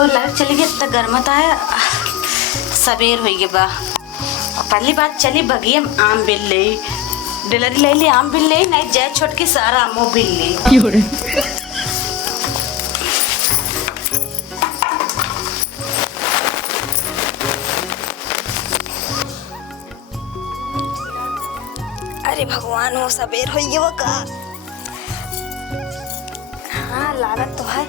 तो लाइट चली गई इतना गर्मत आया सबेर हो गए बा। पहली बात चली बगिए आम बिल ले डिलरी ले ली आम बिल ले नहीं जय छोट के सारा आमो बिल ले अरे भगवान हो सबेर हो गए वो का। हाँ लागत तो है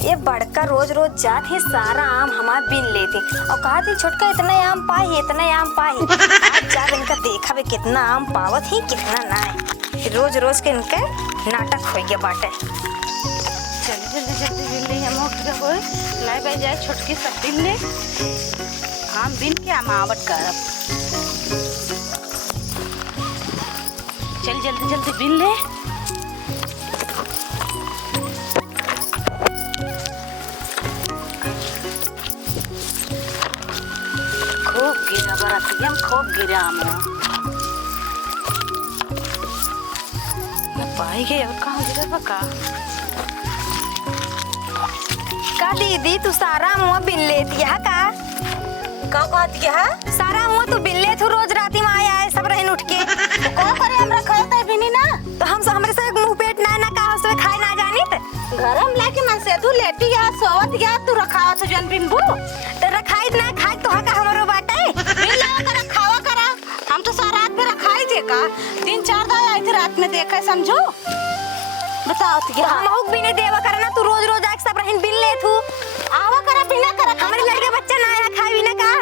ये बड़का रोज रोज जात है सारा आम हमार बिन लेते और कहा थी छोटका इतना आम पाही आज जा इनका देखा भी कितना आम पावत ही कितना ना है रोज रोज के इनके नाटक हो गया बाटे। जल्दी जल्दी जल्दी बिल ले हम उठ गए हो लाई भाई जाए छोटकी सब बिल ले आम बिन के आम आवट कर चल जल्दी जल्दी बिल ले। खूब गिरा बरातियम खूब गिरा आम पाई गए और कहाँ गिरा बका का दीदी तू सारा मुँह बिन लेती है का बात क्या है सारा मुँह तू बिन ले तू रोज राती में आया सब रहन उठ के तो कौन करे हमरा खाता भी नहीं ना तो हम हमरे से मुंह पेट ना का उससे खाए ना जानी घर हम लेके मन से तू लेटी या सोवत या तू रखावा तो जन बिन बू तो रखाई ना खाए तो हका हमरो बाटे बिला कर खावा करा हम तो सारा रात में रखाई थे का 3-4 दिन आई थी रात में देखा समझो बताओ तो क्या हम हुक भी नहीं देवा करना तू रोज रोज आके सब रहन बिन ले तू आवा करा बिना करा हमारे लड़के बच्चा ना आया खाए भी ना का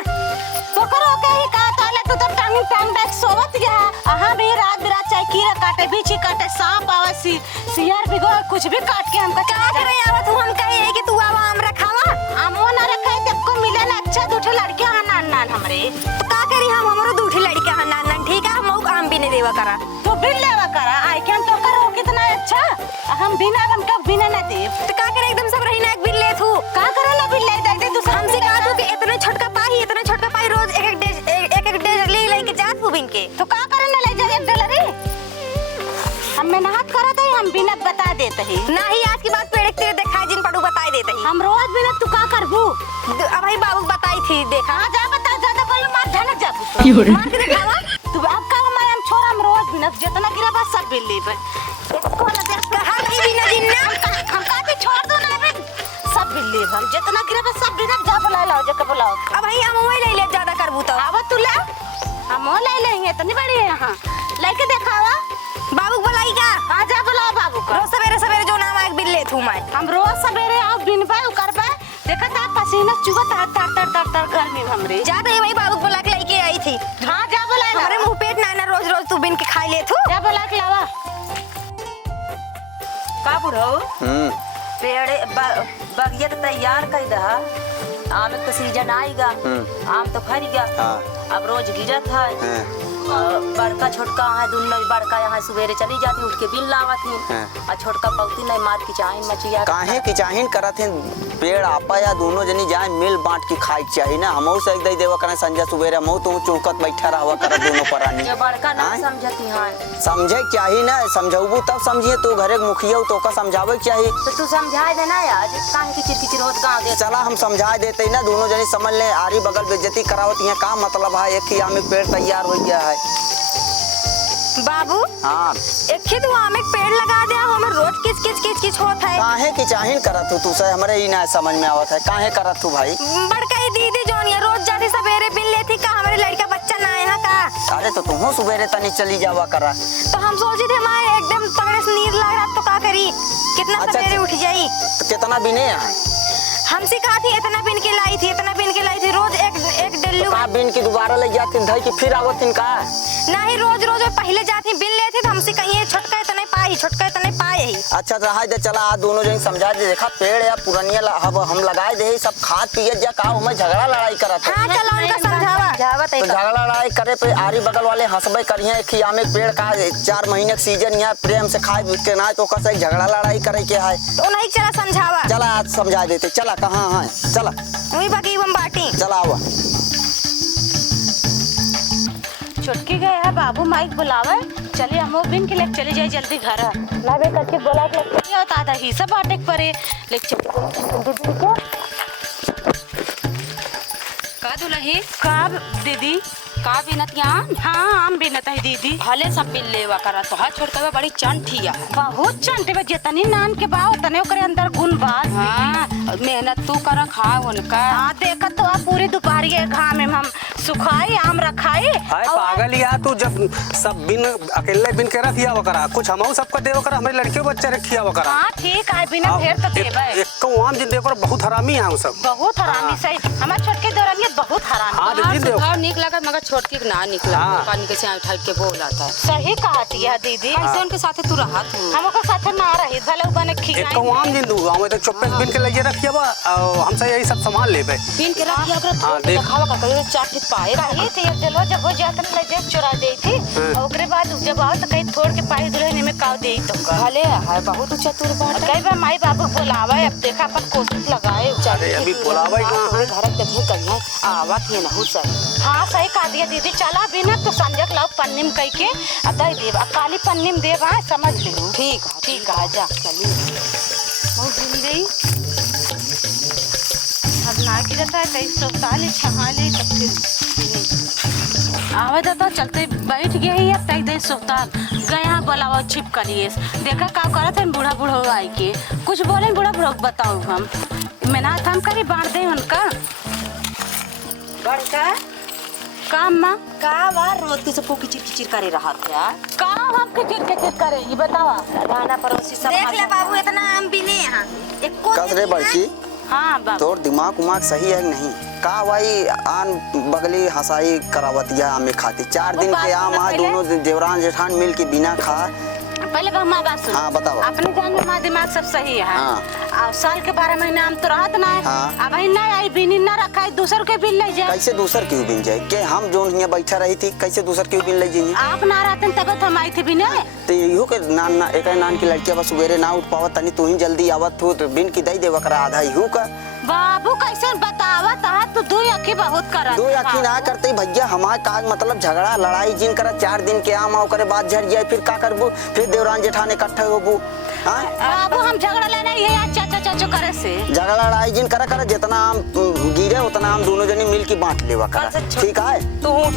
तो करो के ही का ताले तो टांग बैठ सोवत गया आहा भी रात बिरात चाहे कीड़ा काटे बीची काटे सांप आवासी सियार भी गो कुछ भी काट के हमका क्या करे आवा तू हम कहे कि तू आवा आम रखावा आमो ना रखाई तब को मिले ना अच्छा दूठे लड़के हां नान हमरे तो का करी हम हमरो दूठी लड़के हां नान ठीक है हम आम भी नहीं देवा करा तो बिल लेवा करा आई कैन तो करो कितना अच्छा हम बिना हम कब बिना ना दे तो का करे एकदम सब रही ना एक बिल ले तू का करे ना बिल ले दे दूसरा हमसे कहा तू कि इतना छोटका पाई रोज एक ले लेके जा तू बिन के तो का करे ना ले जा एक डलरी हम मेहनत करत है हम बिना बता देते ही नहीं आज की बात पेड़ तेरे दिखाई जिन पड़ू बताई देते ही हम रोज बिना तू का करबू अब भाई बाबू बताई थी देखा हां जा बता ज्यादा बोल मार धनक जा तू मार के दिखावा तू अब का हमारे हम छोरा हम रोज बिना जितना गिरा बस सब बिल ले इसको ना देख कहा की बिना जिन्ना हम का भी छोड़ दो ना बे सब बिल ले हम जितना गिरा बस सब बिना जा बुला लाओ जा के बुलाओ अब भाई हम वही ले ले ज्यादा करबू तो आवा तू ले हम ले लेंगे इतनी बड़ी है हां लेके दिखावा बाबू बुलाई का हां जा बुलाओ बाबू को रोज सवेरे जो नाम एक बिल ले तू मैं हम रोज सवेरे आओ बिन पाए कर पाए देखा था पसीना चुहत तर गर्मी में हमरे जा तो भाई बाबू बुला के लेके आई थी हां जा बुला ला हमारे मुंह पेट ना रोज रोज तू बिन के खाई ले तू जा बुला के लावा का बुढ़ो पेड़ बगिया तैयार कर दहा आम का सीजन आएगा आम तो फरेगा अब रोज गिरत है बड़का छोटका है दोनों बड़का यहाँ सवेरे चली जाती उठ के बिल लावत है और छोटका पौती नहीं मार की चाहिन मचिया काहे की चाहिन करत है पेड़ आपा या दोनों जनी जाए मिल बांट के खाई चाहिए ना हमहू से दे देवा करे संजय सवेरे हमहू तो चौकत बैठा रहवा कर दोनों परानी ये बड़का ना समझती है समझे चाहिए ना समझाबू तब समझिए तू घरे मुखिया तो का समझावे चाहिए तो तू समझाए देना आज काहे की चिरकिचिर होत गांव दे चला हम समझा देते ना दोनों जनी समझ ले आरी बगल बेइज्जती करावत है का मतलब है एक ही आम पेड़ तैयार हो गया है बाबू हाँ एक ही तू आम एक पेड़ लगा दिया हमें रोज किच होत है काहे की चाहिन करत तू से हमरे ही ना समझ में आवत है काहे करत तू भाई बड़का ही दीदी जोनिया रोज जाती सवेरे बिन लेती का हमारे लड़का बच्चा ना है का अरे तो तू सवेरे तनी चली जावा करा तो हम सोचे थे मां एकदम तगड़े से नींद लग रहा तो का करी कितना सवेरे उठ जाई तो कितना बिने है हमसे कहा थी इतना बिन के लाई थी रोज एक डल्लू का बिन की दोबारा ले जाती धई की फिर आवत इनका नहीं रोज पहले जाती बिन लेती तो हमसे कहीं छोटका इतने पाए ही अच्छा रहा दे चला आज दोनों जन समझा दे देखा पेड़ या पुरानिया हम लगाए दे सब खाद पिए जा का हम झगड़ा लड़ाई करत है हां चलो उनका समझावा तो झगड़ा लड़ाई करे पे आरी बगल वाले हंसबे करिए एक ही आम एक पेड़ का 4 महीने का सीजन यहाँ प्रेम से खाए के ना तो कैसे झगड़ा लड़ाई करे के है तो नहीं चला समझावा चला आज समझा देते चला कहाँ है चला वही बाकी हम बाटी चला आवा छुटकी गए है बाबू माइक बुलावे चलिए हम बिन के लेके चले जाए जल्दी घर लावे करके बोला के ये होता था ही सब बाटे परे लेके चल का दुलही का दीदी का बिनत यहाँ हाँ आम बिनत है दीदी। भले सब बिल लेवा करा तो हाथ छोड़ के बड़ी चंठिया है। बहुत चंटे बा जितनी नान के बा उतने ओकरे अंदर गुण बा। हाँ मेहनत तू करा खा उनका। हाँ देखत तो आप पूरी दोपहरी घाम में हम सुखाई आम रखाई। हाय पागल यार तू जब सब बिन अकेले बिन के रखिया वकरा कुछ हमहू सबको देव करा हमारे लड़कियों बच्चे रखिया वकरा। हाँ ठीक है बिना फेर तो देबे। एक को आम जिन देखो बहुत हरामी है सब। बहुत हरामी सही हमार छोटके दौरान बहुत हरामी। हाँ दीदी देखो सुधार निक लगा मगर छोटकी के ना निकला। हाँ। पानी के से उठा के बोला था। सही कहती है दीदी। ऐसे उनके साथे तू रहा तू। हमको साथ ना रही भले बने एक खिलाई। को आम जिन दूंगा हमें तो चुप्पे बिन के लिए रखिया बा हमसे यही सब सामान लेबे। बिन के रखिया ओकरा हाँ, तो देख। दिखावा का करे चाट के पाए कही थी चलो जब हो जाता ले जे चुरा दे थी और ओकरे बाद जब आओ तो कहीं थोड़ के पाई दुल्हन में काव दे तो का। भले है बहुत चतुर बात। कई बार माई बाबू बुलावे अब देखा अपन कोशिश लगाए। अरे अभी बुलावा ही कहाँ है? घर देखे कहिए आवत ही ना हो सही। हाँ सही कह दिया दीदी चला बिना तो संजक लाओ पन्नीम कह के अदय देव काली पन्नीम देव है समझ ली। ठीक है जा चली। बहुत भूल गई अब ना की रहता है कई सोताली छहाली तब फिर आवे जाता चलते बैठ गए ही अब तक दे सोता गया बोलावा छिप करिए देखा का करत है बूढ़ा बूढ़ा आई के कुछ बोले बूढ़ा बूढ़ा बताओ हम मेहनत हम करी बांट दे उनका बड़का काम माँ का बार रोज के सबको किचिर किचिर करे रहा था। का हम किचिर करे ये बतावा। राना पड़ोसी सब देख ले बाबू इतना आम भी नहीं यहाँ एको कस रे बड़की हाँ बाबू तोर दिमाग उमाग सही है कि नहीं का भाई आन बगली हंसाई करावतिया आमे खाती 4 दिन के आम आ दोनों देवरान जेठान मिल के बिना खा। पहले माँ बात सुन। हाँ, बताओ। अपने जान में माँ दिमाग सब सही है। हाँ। अब साल के 12 महीने आम तो रहत ना है। हाँ। अब ही ना आई बिनी ना रखा है दूसर के बिल ले जाए। कैसे दूसर क्यों बिन जाए के हम जो यहाँ बैठा रही थी कैसे दूसर क्यों बिन ले जाइए। आप ना रहते तब तो हम आई थी बिना। तो इहो के नान ना एक नान की लड़किया बस सवेरे ना उठ पावत तनी तू ही जल्दी आवत हो तो बिन की दई देवा करा आधा इहो का। बाबू कैसे बतावा ता तू दो अखी बहुत करा। 2 अखी ना करते भैया हमारे काज मतलब झगड़ा लड़ाई जिन करा 4 दिन के आम आओ करे बाद झड़ जाए फिर का करबू फिर देवरान जेठान इकट्ठे होबू। हाँ बाबू हम झगड़ा लेना ये चाचा चाचो करे से झगड़ा लड़ाई जिन करा करा जितना आम गिरे उतना आम दोनों जने मिल के बांट लेवा करा ठीक है।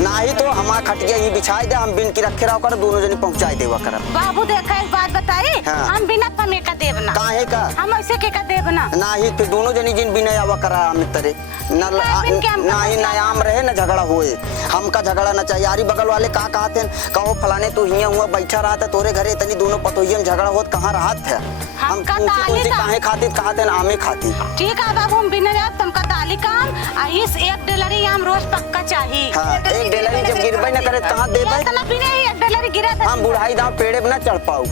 ना ही तो हमारा खटिया ही बिछाई दे हम बिन की रखे रहो कर दोनों जने पहुंचाई देवा करा। बाबू देखा एक बात बताई। हाँ। हम बिना पमे का देवना काहे का हम ऐसे के का देवना ना ही फिर दोनों जनी जिन बिना आवा करा हम तरे ना ही ना आम रहे ना झगड़ा हुए हमका झगड़ा ना चाहिए। यारी बगल वाले का कहते कहो फलाने तू हिया हुआ बैठा रहा था तोरे घरे इतनी दोनों पतोहिया में झगड़ा होत कहाँ रहा था हम हमका तुमसे दाली का- काहे खातिर कहते आमे खाती। ठीक है बाबू हम बिना जाए तुमका दाली काम इस 1 डलरी आम रोज पक्का चाहिए। हाँ 1 डेलरी जब गिरबे न करे कहाँ देबे इतना बिना ही 1 डलरी गिरा था। हम बुढ़ाई दाव पेड़े पे न चढ़ पाऊ।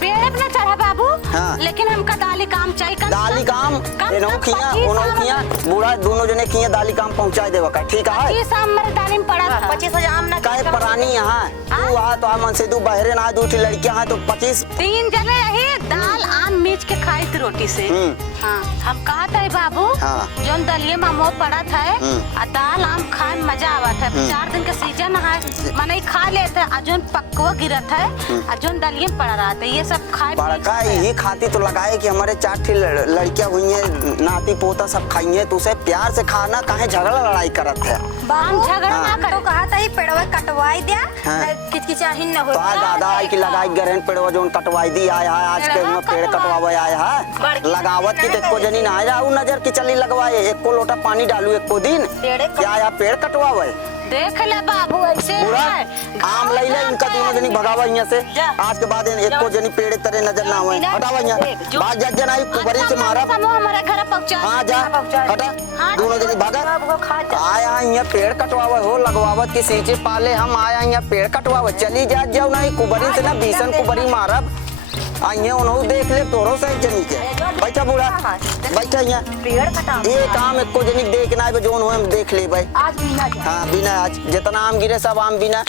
पेड़ पे ना चढ़ा बाबू। हाँ। लेकिन हमका दाली काम चाहिए दाली काम कम उनोखिया बूढ़ा दोनों जने किया दाली काम पहुंचाई देवा का ठीक है। 25 आम मेरे दाली में पड़ा था। 25 आम ना काहे परानी यहाँ तू आ तो मन से तू बहरे ना दू थी लड़कियां हैं तो 25 3 जने रही दाल आम मिर्च के खाई थी रोटी से। हाँ हम कहा था बाबू हाँ। जोन दलिये मामो पड़ा था दाल आम खाए में मजा आवा था। 4 दिन का सीजन है मने खा लेते और जोन पकवा गिरा था और जोन दलिये में पड़ा रहा था ये सब खाए बड़का यही खाती तो लगाए कि हमारे 4 ठे लड़कियां हुई हैं नाती पोता सब खाइए तो उसे प्यार से खाना काहे झगड़ा लड़ाई करत है। हम झगड़ा ना हम तो करो। कहा था ये पेड़वा कटवाई दिया हाँ। किचकिचाही न हो। तो आज दादा आई की लगाई गरहन पेड़वा जोन कटवाई दी आया है आज के में पेड़ कटवावे आया है लगावत की देखो जनी ना जाऊ नजर की चली लगवाए 1 लोटा पानी डालू 1 दिन क्या आया पेड़ कटवावे। देख ले बाबू ऐसे पूरा है। आम लई ले इनका दोनों जनी भगावा यहाँ से आज के बाद 1 जनी पेड़े तरह नजर ना आवे हटावा यहाँ बात जग जन आई कुबरी से मारा। हमारे घर पहुंचा। हाँ जा हटा दोनों जनी भागा आया यहाँ पेड़ कटवावा हो लगवावत की सींचे पाले हम आया यहाँ पेड़ कटवावा चली जा जाओ ना कुबरी से ना भीषण कुबरी मारब आइए उन्होंने देख ले तोरो से जनी के बैठा बूढ़ा बैठा यहाँ पेड़ कटा ये काम 1 जनी देखना है जोन हो देख ले भाई। आज भी ना हाँ बिना आज जितना आम गिरे सब आम बिना।